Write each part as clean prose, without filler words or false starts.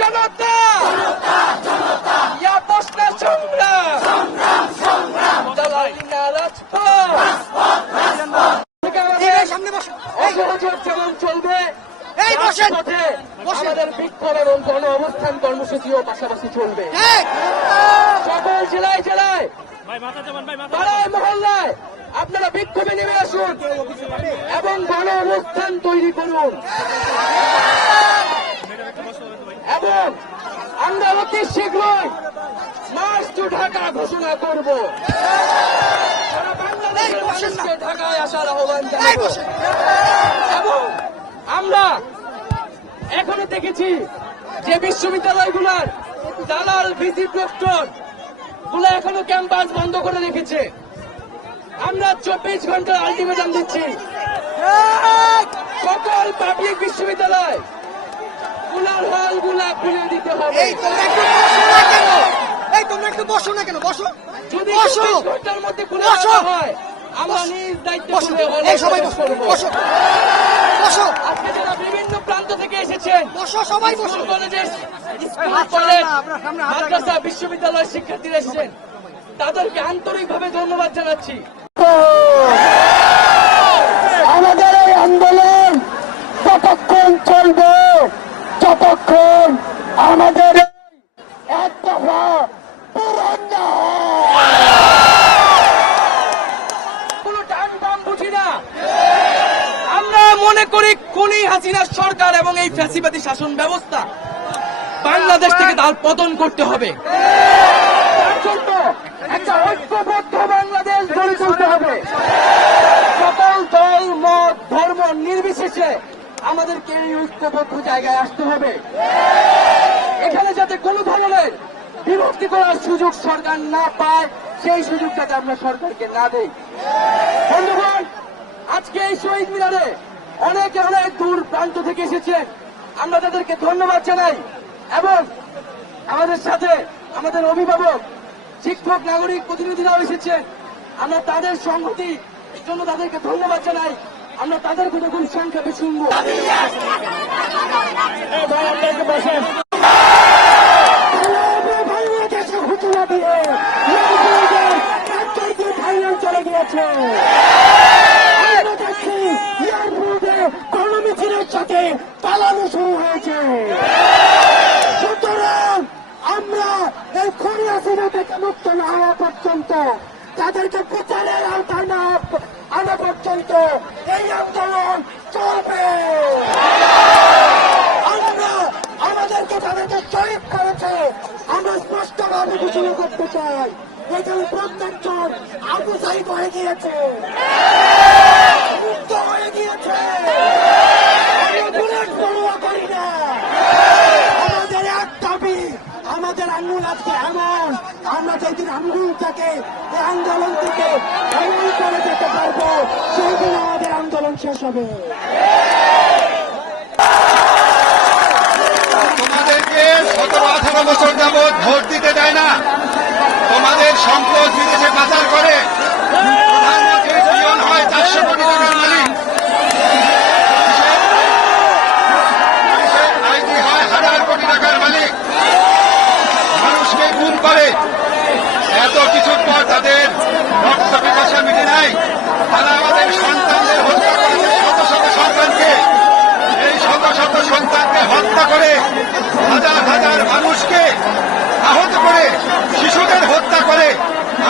জনতা আপোষ না সংগ্রাম দালালি না রাজপথ অসহযোগ যেমন চলবে আমাদের বিক্ষোভ এবং গণ অবস্থান কর্মসূচিও পাশাপাশি চলবে। সকল জেলায় জেলায় পাড়ায় মহল্লায় আপনারা বিক্ষোভে নেমে আসুন এবং গণ অবস্থান তৈরি করুন এবং আমরা অতি শীঘ্রই মার্চ টু ঢাকা ঘোষণা করব। সারা বাংলাদেশের মানুষকে ঢাকায় আসার আহ্বান জানাবো এবং আমরা এখনো দেখেছি যে বিশ্ববিদ্যালয়গুলোর দালাল ভিসি প্রক্টর গুলো এখনো ক্যাম্পাস বন্ধ করে রেখেছে। আমরা 24 ঘন্টার আলটিমেটাম দিচ্ছি সকল পাবলিক বিশ্ববিদ্যালয় গুলার হল গুলা খুলে দিতে হবে। তোমরা একটু বসো না কেন? বসো, যদি 24 ঘন্টার মধ্যে খুলে দেওয়া হয় আমরা নিজ দায়িত্বে সবাই বসো। আজকে যারা বিভিন্ন প্রান্ত থেকে এসেছেন সবাই বসো। কলেজের স্কুল কলেজ মাদ্রাসা বিশ্ববিদ্যালয়ের শিক্ষার্থীরা এসেছেন তাদেরকে আন্তরিকভাবে ধন্যবাদ জানাচ্ছি। আমাদের এই আন্দোলন ততক্ষণ চলবে যতক্ষণ আমাদের এক দফা পূরণ না হয়। কোনো টান টান বুঝি না। আমরা মনে করি খুনি হাসিনার সরকার এবং এই ফ্যাসিবাদী শাসন ব্যবস্থা বাংলাদেশ থেকে তার পতন করতে হবে। তার জন্য একটা ঐক্যবদ্ধ বাংলাদেশ গড়ে তুলতে হবে। সকল দল মত ধর্ম নির্বিশেষে আমাদেরকে এই ঐক্যবদ্ধ জায়গায় আসতে হবে। এখানে যাতে কোনো ধরনের বিভক্তি করার সুযোগ সরকার না পায় সেই সুযোগ যাতে আমরা সরকারকে না দেই। বন্ধুগণ, আজকে এই শহীদ মিনারে অনেক দূর প্রান্ত থেকে এসেছেন, আমরা তাদেরকে ধন্যবাদ জানাই এবং আমাদের সাথে আমাদের অভিভাবক শিক্ষক নাগরিক প্রতিনিধিরাও এসেছেন। আমরা তাদের সংহতির জন্য তাদেরকে ধন্যবাদ জানাই। আমরা তাদের কথা খুব সংক্ষেপে শুনবো। ঘোষণা দিয়ে চলে গিয়েছে গণমিছিলের সাথে পালানো শুরু হয়েছে। সুতরাং আমরা এই খুনি হাসিনা থেকে মুক্ত না হওয়া পর্যন্ত, তাদেরকে বিচারের আওতায় না আনা পর্যন্ত এই আন্দোলন চলবে। আমরা আমাদেরকে তাদেরকে শহীদ করেছে আমরা স্পষ্টভাবে ঘোষণা করতে চাই। এখানে প্রত্যেকজন আবু সাইদ হয়ে গিয়েছে, মুক্ত হয়ে গিয়েছে। পড়ুয়া করি না। আমাদের এক দাবি, আমাদের আন্দোলন আজকে এমন, আমরা যেদিন আন্দোলন থেকে এই আন্দোলন থেকে এমন করে যেতে পারবো সেই দিন আমাদের আন্দোলন শেষ হবে। তোমাদেরকে 17-18 বছর যাবৎ ভোট দিতে দেয় না, তোমাদের সম্পদ বিদেশে পাচার করে। প্রধানমন্ত্রীর পিয়ন হয় 400 কোটি টাকার মালিক, আইজি হয় 1000 কোটি টাকার মালিক, মানুষকে গুম করে। এত কিছুর পর তাদের রক্ত পিপাসা মিটে নাই। তারা আমাদের সন্তানদের হত্যা করেছে, শত শত সন্তানকে। এই শত শত সন্তানকে হত্যা করে, হাজার হাজার মানুষকে আহত করে, শিশুদের হত্যা করে,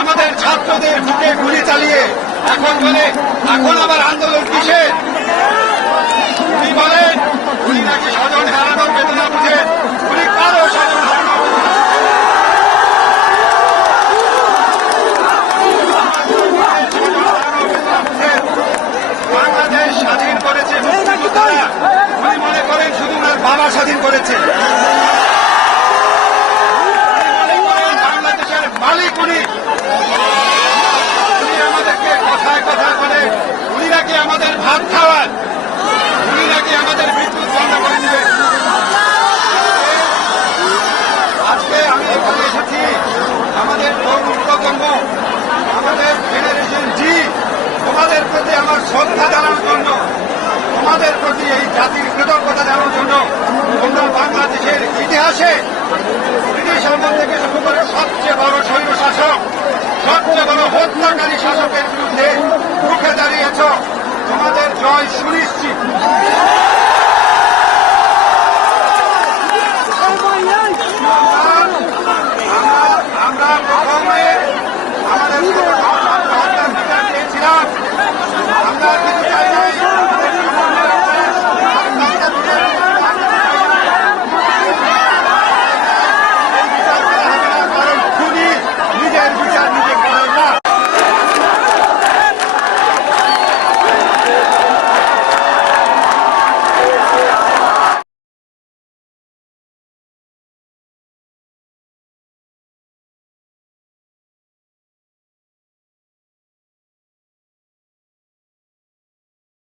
আমাদের ছাত্রদের বুকে গুলি চালিয়ে এখন বলে এখন আবার আন্দোলন কিসের? উনি বলেন উনি নাকি স্বজন হারানোর বেদনা বুঝেন। উনি কারো স্বজন হারানো বাংলাদেশ স্বাধীন করেছে মুক্তিযোদ্ধারা। উনি মনে করেন শুধু ওনার বাবা স্বাধীন করেছে। বাংলাদেশের মালিক উনি। আমাদেরকে কথায় কথা বলে উনি নাকি আমাদের ভাত খাওয়ান, উনি নাকি আমাদের বিদ্যুৎ বন্ধ করে দিবেন। আজকে আমি এখানে এসেছি আমাদের তরুণ প্রজন্ম, আমাদের জেনারেশন জি, তোমাদের প্রতি আমার শ্রদ্ধা জানানোর জন্য, তোমাদের প্রতি এই জাতির কৃতজ্ঞতা জানানোর জন্য। তোমরা বাংলাদেশের